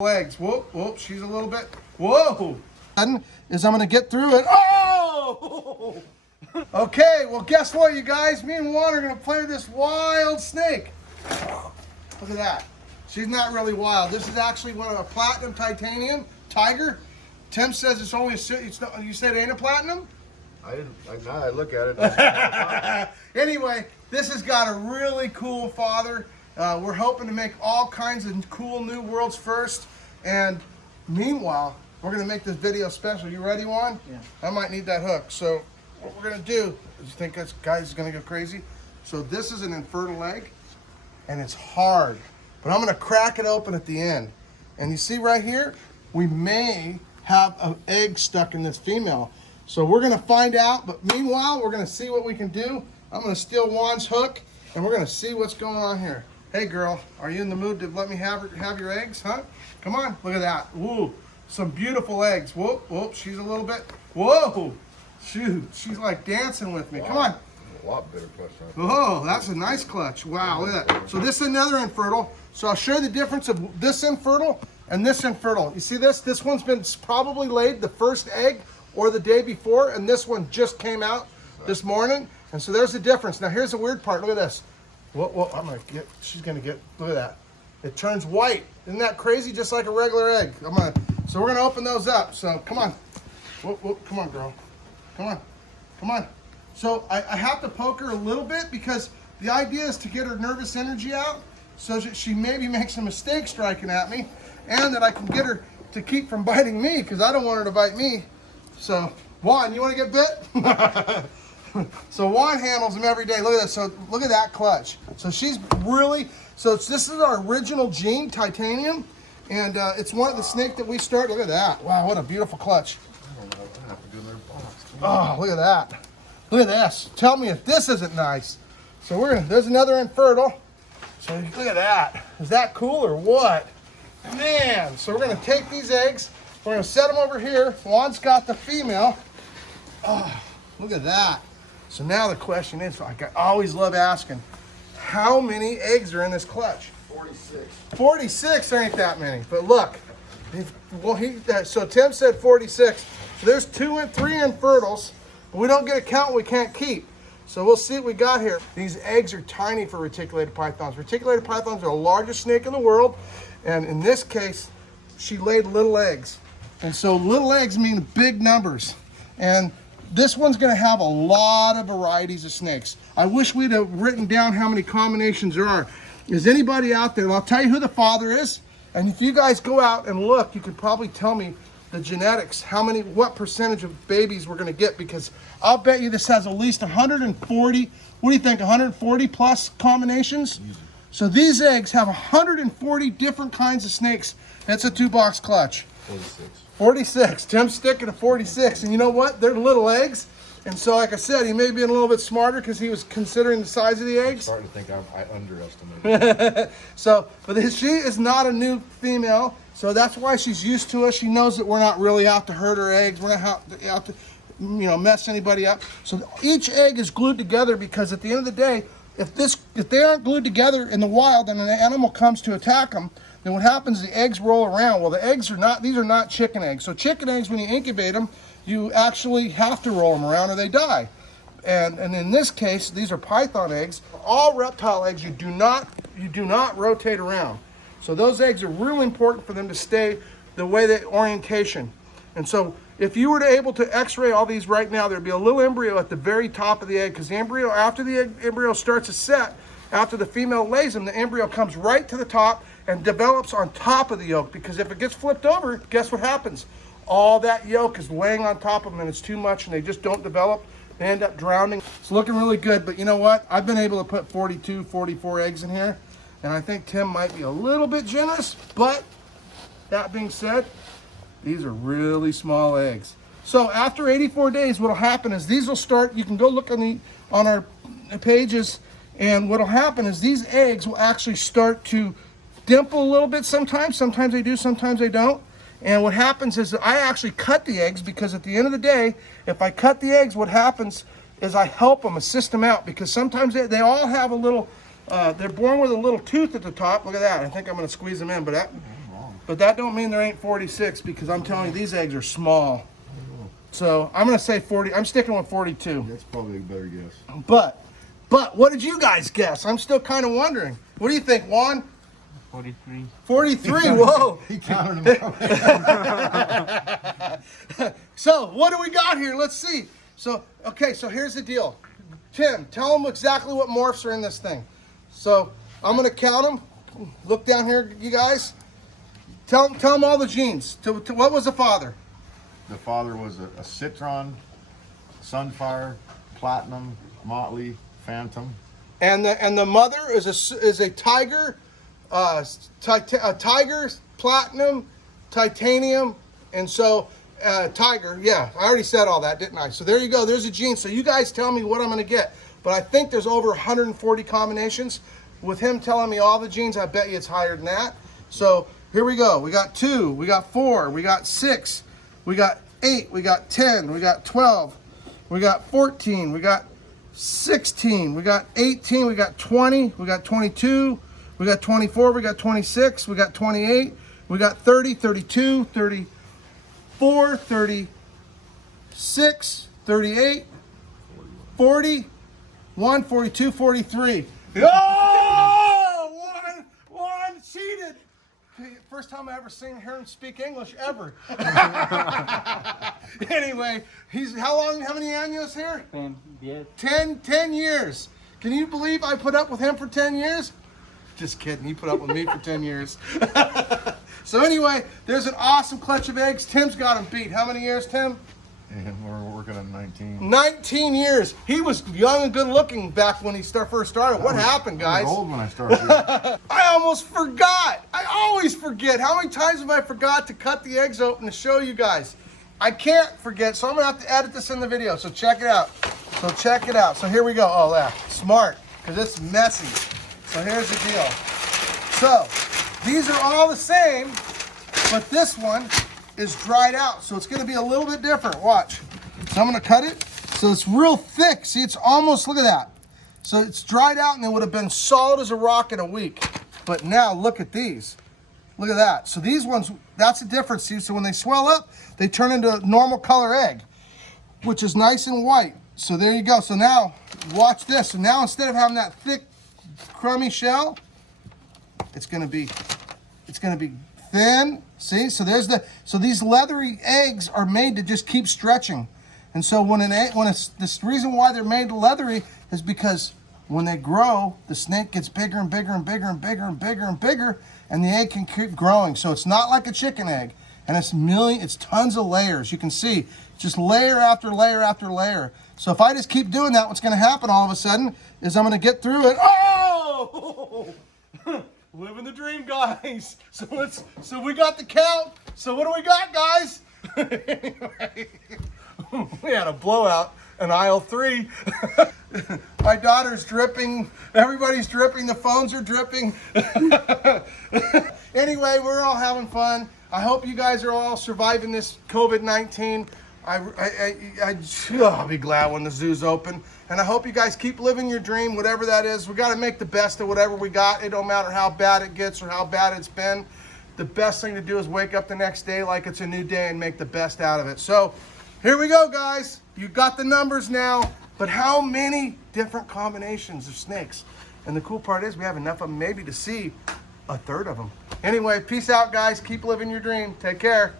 Legs. Whoop, whoop, she's a little bit. Whoa! Is I'm gonna get through it. Oh! Okay, well, guess what, you guys? Me and Juan are gonna play this wild snake. Look at that. She's not really wild. This is actually one of a platinum titanium tiger. Tim says it's only a. You said it ain't a platinum? I didn't. Now I look at it. Anyway, this has got a really cool father. We're hoping to make all kinds of cool new worlds first. And meanwhile, we're going to make this video special. You ready, Juan? Yeah. I might need that hook. So what we're going to do, you think this guy's going to go crazy? So this is an infertile egg, and it's hard. But I'm going to crack it open at the end. And you see right here, we may have an egg stuck in this female. So we're going to find out. But meanwhile, we're going to see what we can do. I'm going to steal Juan's hook, and we're going to see what's going on here. Hey girl, are you in the mood to let me have your eggs, huh? Come on, look at that. Ooh, some beautiful eggs. Whoop, whoop, she's a little bit. Whoa, shoot, she's like dancing with me. Come on. A lot better clutch. Oh, that's a nice clutch. Wow, look at that. So this is another infertile. So I'll show you the difference of this infertile and this infertile. You see this? This one's been probably laid the first egg or the day before, and this one just came out this morning. And so there's the difference. Now here's the weird part. Look at this. Well, she's gonna get, look at that. It turns white. Isn't that crazy? Just like a regular egg. So we're gonna open those up. So come on. Come on, girl. Come on. So I have to poke her a little bit because the idea is to get her nervous energy out so that she maybe makes a mistake striking at me, and that I can get her to keep from biting me because I don't want her to bite me. So, Juan, you wanna get bit? So Juan handles them every day. Look at this. So look at that clutch. So she's really, this is our original gene, titanium, and it's one of the snake that we start. Look at that. Wow, what a beautiful clutch. Oh, look at that. Look at this. Tell me if this isn't nice. So there's another infertile. So look at that. Is that cool or what? Man, so we're gonna take these eggs. We're gonna set them over here. Juan's got the female. Oh, look at that. So now the question is, I always love asking, how many eggs are in this clutch? 46. 46, there ain't that many. But look, so Tim said 46. So there's 2 and 3 infertiles, but we don't get a count we can't keep. So we'll see what we got here. These eggs are tiny for reticulated pythons. Reticulated pythons are the largest snake in the world. And in this case, she laid little eggs. And so little eggs mean big numbers. And this one's going to have a lot of varieties of snakes. I wish we'd have written down how many combinations there are. Is anybody out there? I'll tell you who the father is. And if you guys go out and look, you could probably tell me the genetics, what percentage of babies we're going to get, because I'll bet you this has at least 140, what do you think, 140 plus combinations? Easy. So these eggs have 140 different kinds of snakes. That's a 2-box clutch. 46. Tim's sticking to 46. And you know what? They're little eggs. And so, like I said, he may be a little bit smarter because he was considering the size of the eggs. I'm starting to think I underestimated. But she is not a new female. So that's why she's used to us. She knows that we're not really out to hurt her eggs. We're not out to mess anybody up. So each egg is glued together because at the end of the day, if they aren't glued together in the wild and an animal comes to attack them, then what happens is the eggs roll around. Well, these are not chicken eggs. So chicken eggs, when you incubate them, you actually have to roll them around or they die. And in this case, these are python eggs. All reptile eggs, you do not rotate around. So those eggs are really important for them to stay the way they orientation. And so if you were able to x-ray all these right now, there'd be a little embryo at the very top of the egg, because the embryo, after the embryo starts to set, after the female lays them, the embryo comes right to the top and develops on top of the yolk, because if it gets flipped over, guess what happens? All that yolk is laying on top of them and it's too much and they just don't develop. They end up drowning. It's looking really good, but you know what? I've been able to put 42, 44 eggs in here, and I think Tim might be a little bit generous, but that being said, these are really small eggs. So after 84 days, what'll happen is these will start, you can go look on our pages, and what'll happen is these eggs will actually start to dimple a little bit sometimes. Sometimes they do, sometimes they don't. And what happens is that I actually cut the eggs, because at the end of the day, if I cut the eggs, what happens is I help them, assist them out, because sometimes they all have a little, they're born with a little tooth at the top. Look at that. I think I'm going to squeeze them in, but that, But that don't mean there ain't 46 because I'm telling you, these eggs are small. So I'm gonna say 40. I'm sticking with 42. That's probably a better guess. But what did you guys guess? I'm still kind of wondering. What do you think, Juan? 43. 43. Whoa. He counted them out. So what do we got here? Let's see. So okay. So here's the deal. Tim, tell them exactly what morphs are in this thing. So I'm gonna count them. Look down here, you guys. Tell them all the genes. What was the father? The father was a citron, sunfire, platinum, motley, phantom. And the mother is a tiger, tiger, platinum, titanium, and so tiger. Yeah, I already said all that, didn't I? So there you go. There's a gene. So you guys tell me what I'm going to get. But I think there's over 140 combinations. With him telling me all the genes, I bet you it's higher than that. So here we go. We got 2, we got 4, we got 6, we got 8, we got 10, we got 12, we got 14, we got 16, we got 18, we got 20, we got 22, we got 24, we got 26, we got 28, we got 30, 32, 34, 36, 38, 41, 42, 43. Oh! One cheated. First time I ever heard him speak English ever. Anyway, how many años here? 10 years. Can you believe I put up with him for 10 years? Just kidding, he put up with me for 10 years. So anyway, there's an awesome clutch of eggs. Tim's got him beat. How many years, Tim? And we're working on 19. 19 years. He was young and good looking back when he first started. What happened, guys? I was old when I started. I almost forgot. I always forget. How many times have I forgot to cut the eggs open to show you guys? I can't forget, so I'm gonna have to edit this in the video. So check it out. So here we go. Oh, yeah, smart, because it's messy. So here's the deal. So these are all the same, but this one is dried out, so it's going to be a little bit different. Watch. So I'm going to cut it. So it's real thick. See, it's almost, look at that. So it's dried out and it would have been solid as a rock in a week. But now look at these. Look at that. So these ones, that's the difference. See, so when they swell up, they turn into a normal color egg, which is nice and white. So there you go. So now watch this. So now instead of having that thick, crummy shell, it's going to be thin. See, so these leathery eggs are made to just keep stretching. And so this reason why they're made leathery is because when they grow, the snake gets bigger and bigger and bigger and bigger and bigger and bigger, and the egg can keep growing. So it's not like a chicken egg, and it's tons of layers. You can see just layer after layer after layer. So if I just keep doing that, what's going to happen all of a sudden is I'm going to get through it. Oh! Living the dream, guys. So we got the count. So what do we got, guys? Anyway, we had a blowout in aisle 3. My daughter's dripping. Everybody's dripping. The phones are dripping. Anyway, we're all having fun. I hope you guys are all surviving this COVID-19. I'll be glad when the zoo's open. And I hope you guys keep living your dream, whatever that is. We got to make the best of whatever we got. It don't matter how bad it gets or how bad it's been. The best thing to do is wake up the next day like it's a new day and make the best out of it. So here we go, guys. You got the numbers now. But how many different combinations of snakes? And the cool part is we have enough of them maybe to see a third of them. Anyway, peace out, guys. Keep living your dream. Take care.